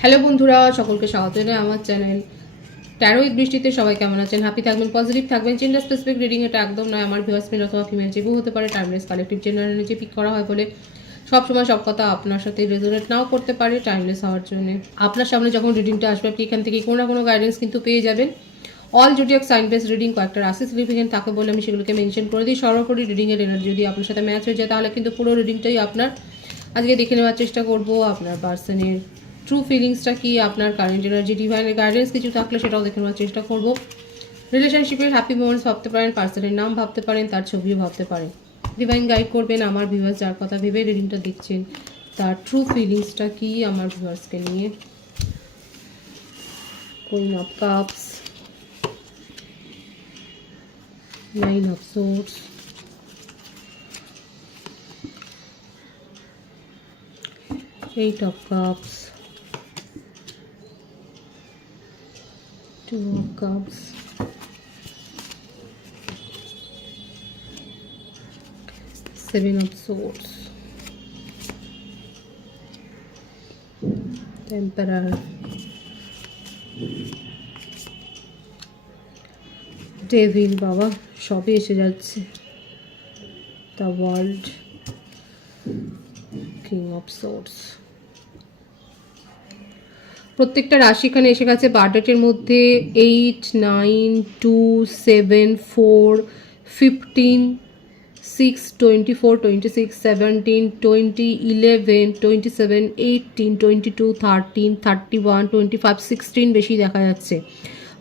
Hello বন্ধুরা, সকলকে স্বাগত জানাই আমার চ্যানেল ট্যারো উইথ বৃষ্টিতে সবাই কেমন আছেন? হ্যাপি থাকবেন পজিটিভ থাকবেন। জেন্ডার স্পেসিফিক রিডিং এটা একদম নয়। আমার ভিউয়ার্স মেল অথবা ফিমেল যেবু হতে পারে টাইমলেস কালেকটিভ জেনারেল যে পিক করা হয় বলে সবসময় সব কথা আপনার সাথে রেজোনেট নাও করতে পারে টাইমলেস হওয়ার জন্য। আপনার সামনে যখন রিডিংটা আসবে, আপনি এখান থেকে কোনো না কোনো গাইডেন্স কিন্তু পেয়ে যাবেন। All zodiac sign base reading কয়েকটা রাশি সিগনিফিকেন্ট থাকে বলে আমি সেগুলোকে মেনশন করে দিই। সর্বোপরি রিডিংয়ের এনার্জি যদি আপনার সাথে ম্যাচ হয়ে যায়, তাহলে কিন্তু পুরো রিডিংটাই আপনার আজকে দেখে নেওয়ার চেষ্টা করব। আপনার পার্সনের ট্রু ফিলিংসটা কি? আপনার কারেন্ট এনার্জি ডিভাইনের গাইডেন্স কিছু থাকলে সেটাও দেখে নেওয়ার চেষ্টা করব। রিলেশনশিপের হ্যাপি মোমেন্টস ভাবতে পারেন পার্সনের নাম ভাবতে পারেন, তার ছবিও ভাবতে পারেন। ডিভাইন গাইড করবেন, আমার ভিউয়ার্স যার কথা ভেবে রিডিংটা দেখছেন, তার ট্রু ফিলিংসটা কি আমার ভিউয়ার্সকে নিয়ে? Queen of cups nine of swords eight of cups two of cups seven of swords the devil বাবা সবই এসে যাচ্ছে the world king of swords প্রত্যেকটা রাশি এখানে এসে গেছে বার্থডেটের মধ্যে eight nine two seven four fifteen six twenty four twenty six seventeen twenty eleven twenty seven eighteen twenty two thirteen thirty one twenty five sixteen বেশি দেখা যাচ্ছে।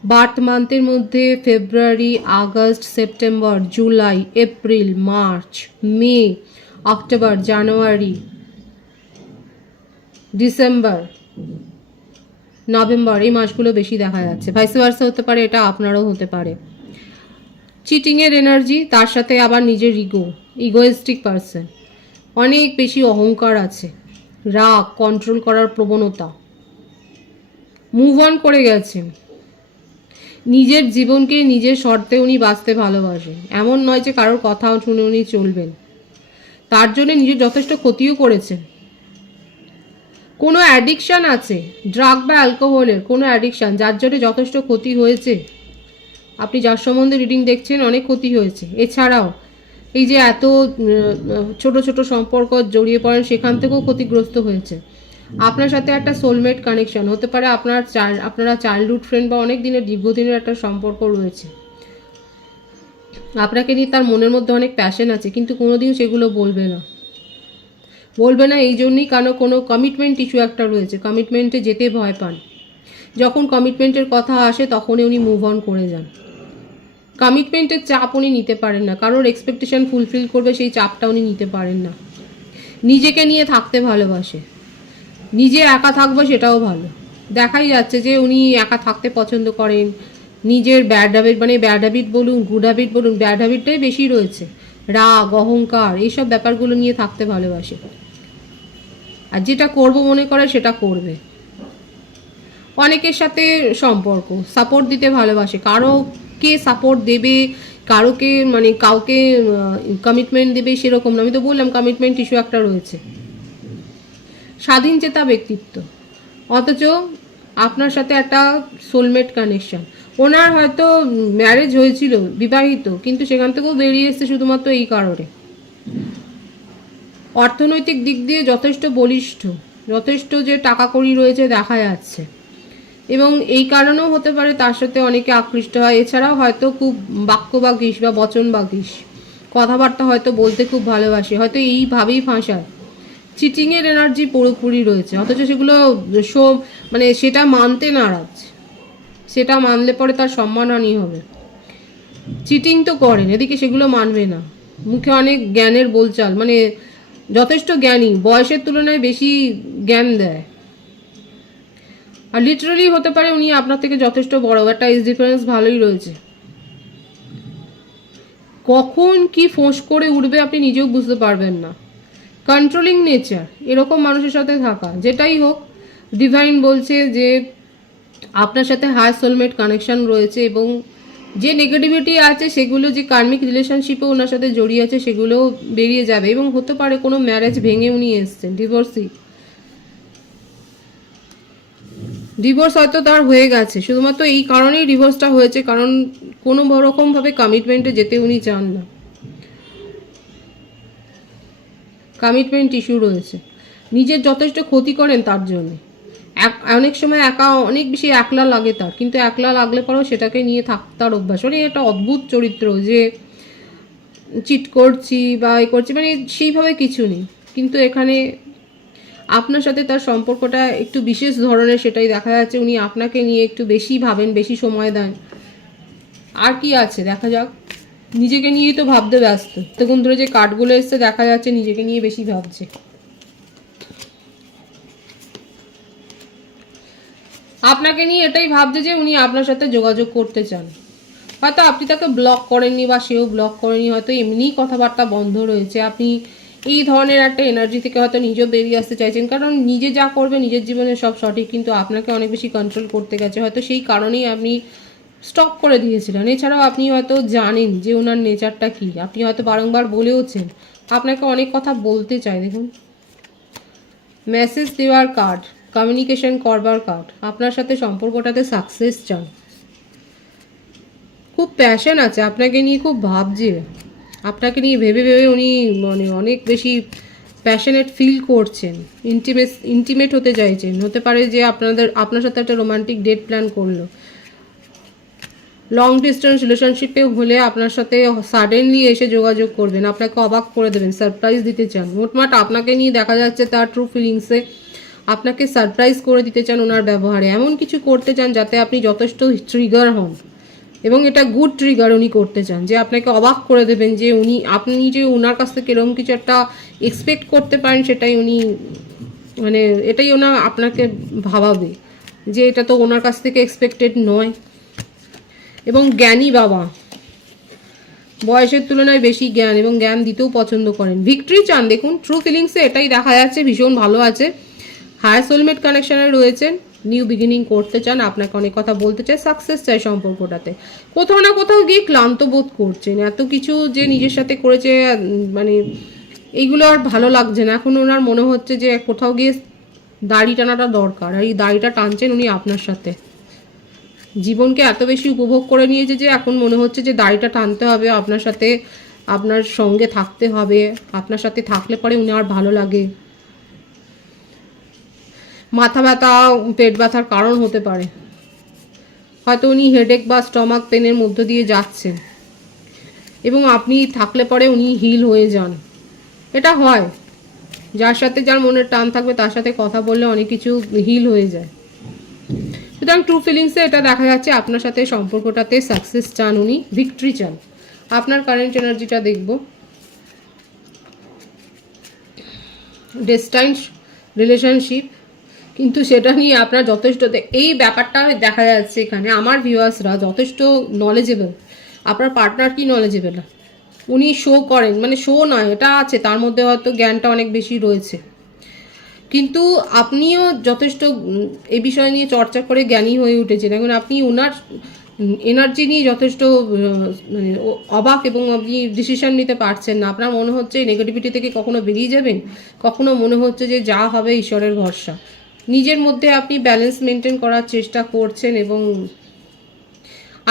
বার্থ মান্থের মধ্যে February August September July April March May October January December November, এই মাসগুলো বেশি দেখা যাচ্ছে। ভাইস ভার্সা হতে পারে, এটা আপনারও হতে পারে। চিটিংয়ের এনার্জি তার সাথে আবার নিজের ইগো ইগোয়েস্টিক পারসন অনেক বেশি অহংকার আছে। রাগ কন্ট্রোল করার প্রবণতা। মুভ অন করে গেছেন নিজের জীবনকে নিজের শর্তে উনি বাঁচতে ভালোবাসেন। এমন নয় যে কারোর কথা শুনে উনি চলবেন। তার জন্য নিজের যথেষ্ট ক্ষতিও করেছেন। কোনো অ্যাডিকশান আছে? ড্রাগ বা অ্যালকোহলের কোনো অ্যাডিকশান যার জন্য যথেষ্ট ক্ষতি হয়েছে? আপনি যার সম্বন্ধে রিডিং দেখছেন, অনেক ক্ষতি হয়েছে। এছাড়াও, এই যে এত ছোট ছোট সম্পর্ক জড়িয়ে পড়েন, সেখান থেকেও ক্ষতিগ্রস্ত হয়েছে। আপনার সাথে একটা সোলমেট কানেকশন হতে পারে, আপনার আপনারা চাইল্ডহুড ফ্রেন্ড বা অনেক দিনের, দীর্ঘদিনের একটা সম্পর্ক রয়েছে। আপনাকে নিয়ে তার মনের মধ্যে অনেক প্যাশন আছে, কিন্তু কোনোদিন সেগুলো বলবে না। বলবে না, এই জন্যই কেন কোনো কমিটমেন্ট ইস্যু একটা রয়েছে কমিটমেন্টে যেতে ভয় পান। যখন কমিটমেন্টের কথা আসে, তখনই উনি মুভ অন করে যান। কমিটমেন্টের চাপ উনি নিতে পারেন না, কারোর এক্সপেকটেশন ফুলফিল করবে, সেই চাপটা উনি নিতে পারেন না। নিজেকে নিয়ে থাকতে ভালোবাসে। নিজে একা থাকব সেটাও ভালো। দেখাই যাচ্ছে যে উনি একা থাকতে পছন্দ করেন। নিজের ব্যাড হ্যাবিট মানে ব্যাড হ্যাবিট বলুন গুড হ্যাবিট বলুন ব্যাড হ্যাবিটটাই বেশি রয়েছে। রাগ, অহংকার, এইসব ব্যাপারগুলো নিয়ে থাকতে ভালোবাসে। আর যেটা করব মনে করে সেটা করবে। অনেকের সাথে সম্পর্ক সাপোর্ট দিতে ভালোবাসে। কারও কে সাপোর্ট দেবে, কারোকে মানে কাউকে কমিটমেন্ট দেবে সেরকম না। আমি তো বললাম কমিটমেন্ট ইস্যু একটা রয়েছে। স্বাধীন চেতা ব্যক্তিত্ব। অথচ আপনার সাথে একটা সোলমেট কানেকশন ওনার হয়তো ম্যারেজ হয়েছিল, বিবাহিত, কিন্তু সেখান থেকেও বেরিয়ে এসছে শুধুমাত্র এই কারণে। অর্থনৈতিক দিক দিয়ে যথেষ্ট বলিষ্ঠ, যথেষ্ট যে টাকা কড়ি রয়েছে দেখা যাচ্ছে। এবং এই কারণেও হতে পারে তার সাথে অনেকে আকৃষ্ট হয়। এছাড়াও হয়তো খুব বাক্য বাগিস বা বচন বাগিস কথাবার্তা হয়তো বলতে খুব ভালোবাসে, হয়তো এইভাবেই ফাঁসায়। চিটিংয়ের এনার্জি পুরোপুরি রয়েছে, অথচ সেগুলো শো মানে সেটা মানতে নারাজ। সেটা মানলে পরে তার সম্মানহানি হবে। চিটিং তো করেন, এদিকে সেগুলো মানবে না। মুখে অনেক জ্ঞানের বলচাল মানে যথেষ্ট জ্ঞানী, বয়সের তুলনায় বেশি জ্ঞান দেয়। আর লিটারালি হতে পারে উনি আপনার থেকে যথেষ্ট বড়, একটা এজ ডিফারেন্স ভালোই রয়েছে। কখন কি ফোঁস করে উঠবে আপনি নিজেও বুঝতে পারবেন না। কন্ট্রোলিং নেচার এরকম মানুষের সাথে থাকা, যেটাই হোক ডিভাইন বলছে যে আপনার সাথে হাই সোলমেট কানেকশন রয়েছে এবং যে নেগেটিভিটি আছে, সেগুলো যে কার্মিক রিলেশনশিপে ওনার সাথে জড়িয়ে আছে সেগুলো বেরিয়ে যাবে এবং হতে পারে কোনো ম্যারেজ ভেঙে উনি এসছেন ডিভোর্সি ডিভোর্স হয়তো তার হয়ে গেছে, শুধুমাত্র এই কারণেই ডিভোর্সটা হয়েছে, কারণ কোনো রকমভাবে কমিটমেন্টে যেতে উনি চান না। কমিটমেন্ট ইস্যু রয়েছে। নিজের যথেষ্ট ক্ষতি করেন তার জন্য। অনেক সময় একা অনেক বেশি একলা লাগে তার, কিন্তু একলা লাগলে পরেও সেটাকে নিয়ে থাক তার অভ্যাস। মানে এটা অদ্ভুত চরিত্র যে চিট করছি বা এ করছি মানে সেইভাবে কিছু নেই। কিন্তু এখানে আপনার সাথে তার সম্পর্কটা একটু বিশেষ ধরনের সেটাই দেখা যাচ্ছে। উনি আপনাকে নিয়ে একটু বেশি ভাবেন, বেশি সময় দেন। আর কি আছে? দেখা যাক। নিজেকে নিয়েই তো ভাবতে ব্যস্ত। তখন ধরে যে কার্ডগুলো এসছে, দেখা যাচ্ছে নিজেকে নিয়ে বেশি ভাবছে। আপনাকে নিয়ে এটাই ভাবছে যে উনি আপনার সাথে যোগাযোগ করতে চান। হয়তো আপনি তাকে ব্লক করেননি বা সেও ব্লক করেনি, হয়তো এমনিই কথাবার্তা বন্ধ রয়েছে। আপনি এই ধরনের একটা এনার্জি থেকে হয়তো নিজেও বেরিয়ে আসতে চাইছেন, কারণ নিজে যা করবে নিজের জীবনে সব সঠিক, কিন্তু আপনাকে অনেক বেশি কন্ট্রোল করতে গেছে। হয়তো সেই কারণেই আপনি স্টপ করে দিয়েছিলেন। এছাড়াও আপনি হয়তো জানেন যে ওনার নেচারটা কি। আপনি হয়তো বারংবার বলেওছেন, আপনাকে অনেক কথা বলতে চাই। দেখুন মেসেজ দেওয়ার কার্ড কমিউনিকেশন করবার কার্ড আপনার সাথে সম্পর্কটাতে সাকসেস চান খুব প্যাশন আছে, আপনাকে নিয়ে খুব ভাবছে। আপনাকে নিয়ে ভেবে ভেবে উনি মানে অনেক বেশি প্যাশনেট ফিল করছেন। ইন্টিমেট ইন্টিমেট হতে চাইছেন। হতে পারে যে আপনাদের, আপনার সাথে একটা রোমান্টিক ডেট প্ল্যান করল। লং ডিস্টেন্স রিলেশনশিপে হলে আপনার সাথে সাডেনলি এসে যোগাযোগ করবেন। আপনাকে অবাক করে দেবেন সারপ্রাইজ দিতে চান। মোটমাট আপনাকে নিয়ে দেখা যাচ্ছে তার ট্রু ফিলিংসে আপনাকে সারপ্রাইজ করে দিতে চান ওনার ব্যবহারে। এমন কিছু করতে চান যাতে আপনি যথেষ্ট ট্রিগার হন। এবং এটা গুড ট্রিগার উনি করতে চান, যে আপনাকে অবাক করে দেবেন যে উনি, আপনি যে ওনার কাছ থেকে এরকম কিছু একটা এক্সপেক্ট করতে পারেন, সেটাই উনি মানে এটাই ওনার আপনাকে ভাবাবে, যে এটা তো ওনার কাছ থেকে এক্সপেক্টেড নয়। এবং জ্ঞানী বাবা, বয়সের তুলনায় বেশি জ্ঞান এবং জ্ঞান দিতেও পছন্দ করেন। ভিক্টরি চান, দেখুন ট্রু ফিলিংসে এটাই দেখা যাচ্ছে, ভীষণ ভালো আছে। হায়ার সোলমেট কানেকশনে রয়েছেন। নিউ বিগিনিং করতে চান, আপনাকে অনেক কথা বলতে চায় সাকসেস চাই সম্পর্কটাতে। কোথাও না কোথাও গিয়ে ক্লান্ত বোধ করছেন। এত কিছু যে নিজের সাথে করেছে মানে এইগুলো আর ভালো লাগছে না। এখন ওনার মনে হচ্ছে যে কোথাও গিয়ে দাড়ি টানাটা দরকার। আর এই দাড়িটা টানছেন উনি আপনার সাথে। জীবনকে এত বেশি উপভোগ করে নিয়েছে যে এখন মনে হচ্ছে যে দাড়িটা টানতে হবে, আপনার সাথে, আপনার সঙ্গে থাকতে হবে, আপনার সাথে থাকলে পরে উনি আর ভালো লাগে। মাথা ব্যথা, পেট ব্যথার কারণ হতে পারে। হয়তো উনি হেডেক বা স্টমাক পেনের মধ্য দিয়ে যাচ্ছেন। এবং আপনি থাকলে পরে উনি হিল হয়ে যান। এটা হয়। যার সাথে যার মনের টান থাকবে, তার সাথে কথা বললে অনেক কিছু হিল হয়ে যায়। সুতরাং ট্রু ফিলিংসে এটা দেখা যাচ্ছে, আপনার সাথে সম্পর্কটাতে সাকসেস চান উনি ভিক্টরি চান। আপনার কারেন্ট এনার্জিটা দেখব। ডেস্টাইন রিলেশনশিপ কিন্তু সেটা নিয়ে আপনার যথেষ্ট এই ব্যাপারটা দেখা যাচ্ছে এখানে, আমার ভিউয়ার্সরা যথেষ্ট নলেজেবল আপনার পার্টনার কি নলেজেবল উনি শো করেন মানে শো নয়, এটা আছে, তার মধ্যে হয়তো জ্ঞানটা অনেক বেশি রয়েছে। কিন্তু আপনিও যথেষ্ট এই বিষয় নিয়ে চর্চা করে জ্ঞানী হয়ে উঠেছেন। এখন আপনি ওনার এনার্জি নিয়ে যথেষ্ট মানে অবাক এবং আপনি ডিসিশন নিতে পারছেন না। আপনার মনে হচ্ছে নেগেটিভিটি থেকে কখনো বেরিয়ে যাবেন? কখনো মনে হচ্ছে যে যা হবে ঈশ্বরের ভরসা? নিজের মধ্যে আপনি ব্যালেন্স মেনটেন করার চেষ্টা করছেন এবং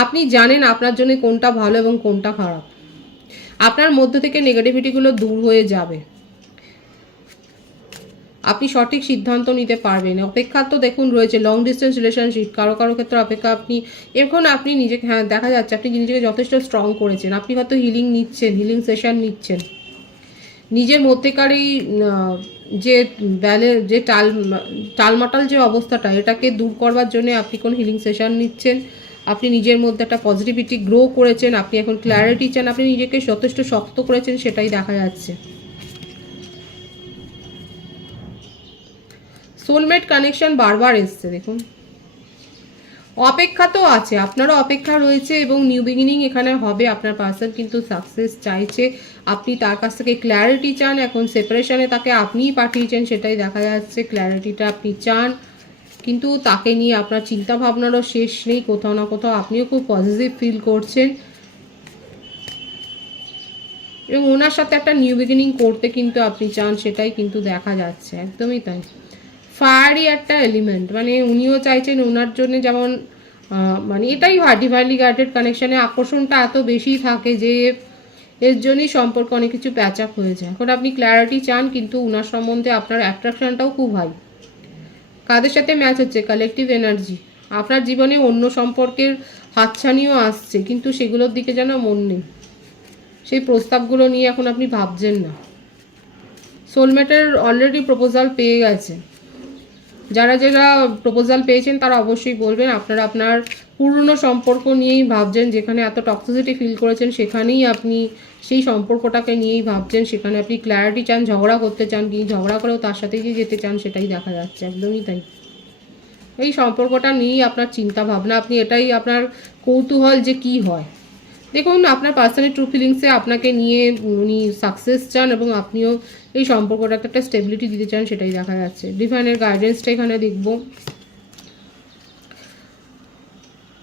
আপনি জানেন আপনার জন্য কোনটা ভালো এবং কোনটা খারাপ। আপনার মধ্যে থেকে নেগেটিভিটিগুলো দূর হয়ে যাবে। আপনি সঠিক সিদ্ধান্ত নিতে পারবেন। অপেক্ষা তো দেখুন, রয়েছে লং ডিস্টেন্স রিলেশনশিপ কারও কারও ক্ষেত্রে অপেক্ষা আপনি, এখন আপনি নিজেকে হ্যাঁ দেখা যাচ্ছে আপনি নিজেকে যথেষ্ট স্ট্রং করেছেন। আপনি হয়তো হিলিং নিচ্ছেন হিলিং সেশন নিচ্ছেন। নিজের মধ্যেকার এই যে ব্যালে, যে টাল, টালমাটাল যে অবস্থাটা, এটাকে দূর করবার জন্য আপনি কোন হিলিং সেশন নিচ্ছেন, আপনি নিজের মধ্যে একটা পজিটিভিটি গ্রো করেছেন, আপনি এখন ক্ল্যারিটি চান, আপনি নিজেকে যথেষ্ট শক্ত করেছেন, সেটাই দেখা যাচ্ছে। সোলমেট কানেকশন বারবার এসছে, দেখুন। অপেক্ষা তো আছে, আপনারও অপেক্ষা রয়েছে এবং নিউ বিগিনিং এখানে হবে, আপনার পার্সন কিন্তু সাকসেস চাইছে। আপনি তার কাছ থেকে ক্ল্যারিটি চান, এখন সেপারেশনে তাকে আপনিই পাঠিয়েছেন, সেটাই দেখা যাচ্ছে ক্ল্যারিটিটা আপনি চান। কিন্তু তাকে নিয়ে আপনার চিন্তা ভাবনারও শেষ নেই, কোথাও না কোথাও আপনিও খুব পজিটিভ ফিল করছেন। এবং ওনার সাথে একটা নিউ বিগিনিং করতে কিন্তু আপনি চান, সেটাই কিন্তু দেখা যাচ্ছে। একদমই তাই। ফায়ারি একটা এলিমেন্ট মানে উনিও চাইছেন ওনার জন্য যেমন মানে এটাই হয় ডিভাইনলি গাইডেড কানেকশানে আকর্ষণটা এত বেশি থাকে যে এর জন্যই সম্পর্ক অনেক কিছু প্যাচ আপ হয়ে যায়। এখন আপনি ক্ল্যারিটি চান, কিন্তু ওনার সম্বন্ধে আপনার অ্যাট্রাকশনটাও খুব হাই কাদের সাথে ম্যাচ হচ্ছে? কালেকটিভ এনার্জি আপনার জীবনে অন্য সম্পর্কের হাতছানিও আসছে, কিন্তু সেগুলোর দিকে যেন মন নেই। সেই প্রস্তাবগুলো নিয়ে এখন আপনি ভাবছেন না। সোলমেটের অলরেডি প্রপোজাল পেয়ে গেছে। যারা যারা প্রপোজাল পেয়েছেন তারা অবশ্যই বলবেন। আপনারা আপনার পুরনো সম্পর্ক নিয়েই ভাবছেন, যেখানে এত টক্সিসিটি ফিল করেছেন, সেখানেই আপনি সেই সম্পর্কটাকে নিয়েই ভাবছেন। সেখানে আপনি ক্ল্যারিটি চান, ঝগড়া করতে চান, কি ঝগড়া করেও তার সাথে যে যেতে চান, সেটাই দেখা যাচ্ছে। একদমই তাই। এই সম্পর্কটা নিয়েই আপনার চিন্তা ভাবনা, আপনি এটাই আপনার কৌতূহল যে কি হয়। দেখুন, আপনার পার্সোনাল ট্রু ফিলিংসে আপনাকে নিয়ে উনি সাকসেস চান এবং আপনিও এই সম্পর্কটাকে একটা স্টেবিলিটি দিতে চান, সেটাই দেখা যাচ্ছে। ডিভাইনের গাইডেন্সটা এখানে দেখব।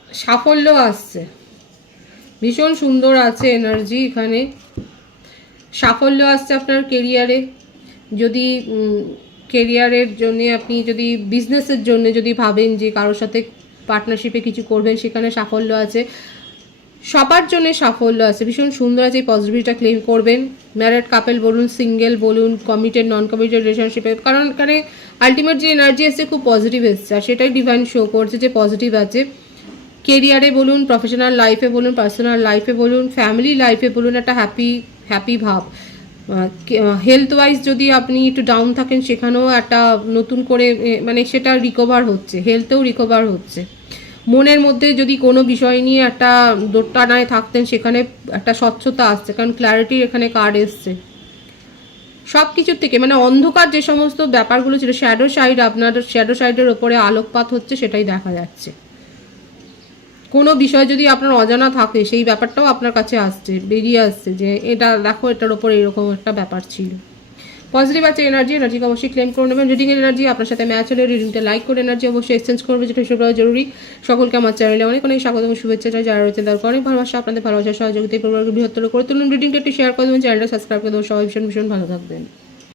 সাফল্য আসছে। ভীষণ সুন্দর আছে এনার্জি এখানে। সাফল্য আসছে আপনার কেরিয়ারে যদি কেরিয়ারের জন্য আপনি যদি বিজনেসের জন্য যদি ভাবেন যে কারোর সাথে পার্টনারশিপে কিছু করবেন, সেখানে সাফল্য আছে। সবার জন্য সাফল্য আছে। ভীষণ সুন্দর আছে এই পজিটিভিটিটা ক্লেম করবেন। ম্যারেড কাপেল বলুন সিঙ্গেল বলুন কমিটেড নন কমিটেড রিলেশনশিপে কারণ এখানে আলটিমেট যে এনার্জি এসছে খুব পজিটিভ এসছে। আর সেটাই ডিভাইন শো করছে যে পজিটিভ আছে। কেরিয়ারে বলুন প্রফেশনাল লাইফে বলুন পার্সোনাল লাইফে বলুন ফ্যামিলি লাইফে বলুন, একটা হ্যাপি হ্যাপি ভাব। হেলথ ওয়াইজ যদি আপনি একটু ডাউন থাকেন, সেখানেও একটা নতুন করে মানে সেটা রিকভার হচ্ছে। হেলথেও রিকভার হচ্ছে। মনের মধ্যে যদি কোনো বিষয় নিয়ে একটা দোটানায় থাকতেন, সেখানে একটা স্বচ্ছতা আসছে, কারণ ক্ল্যারিটির এখানে কার্ড এসছে। সব কিছুর থেকে মানে অন্ধকার যে সমস্ত ব্যাপারগুলো ছিল শ্যাডো সাইড আপনার শ্যাডো সাইডের ওপরে আলোকপাত হচ্ছে, সেটাই দেখা যাচ্ছে। কোনো বিষয় যদি আপনার অজানা থাকে, সেই ব্যাপারটাও আপনার কাছে আসছে, বেরিয়ে আসছে যে, এটা দেখো, এটার ওপর এরকম একটা ব্যাপার ছিল। পজিটিভ আছে এনার্জি এনার্জিকে অবশ্যই ক্লেম করে নেবেন। রিডিংয়ের এনার্জি আপনার সাথে ম্যাচ হলে রিডিংটা লাইক করে এনার্জি অবশ্যই এক্সচেঞ্জ করবে যেটা হিসেবে জরুরি। সকলকে আমার চ্যানেলে অনেক অনেক স্বাগত এবং শুভেচ্ছা যারা রয়েছে তাদেরকে অনেক ভালোবাসা, আপনাদের ভালোবাসা সহযোগিতা পরিবারকে বৃহত্তর করে তুলুন। রিডিংটা একটু শেয়ার করে দেবেন চ্যানেলটা সাবস্ক্রাইব করে দেবেন। সবাই ভীষণ ভীষণ ভালো থাকবেন।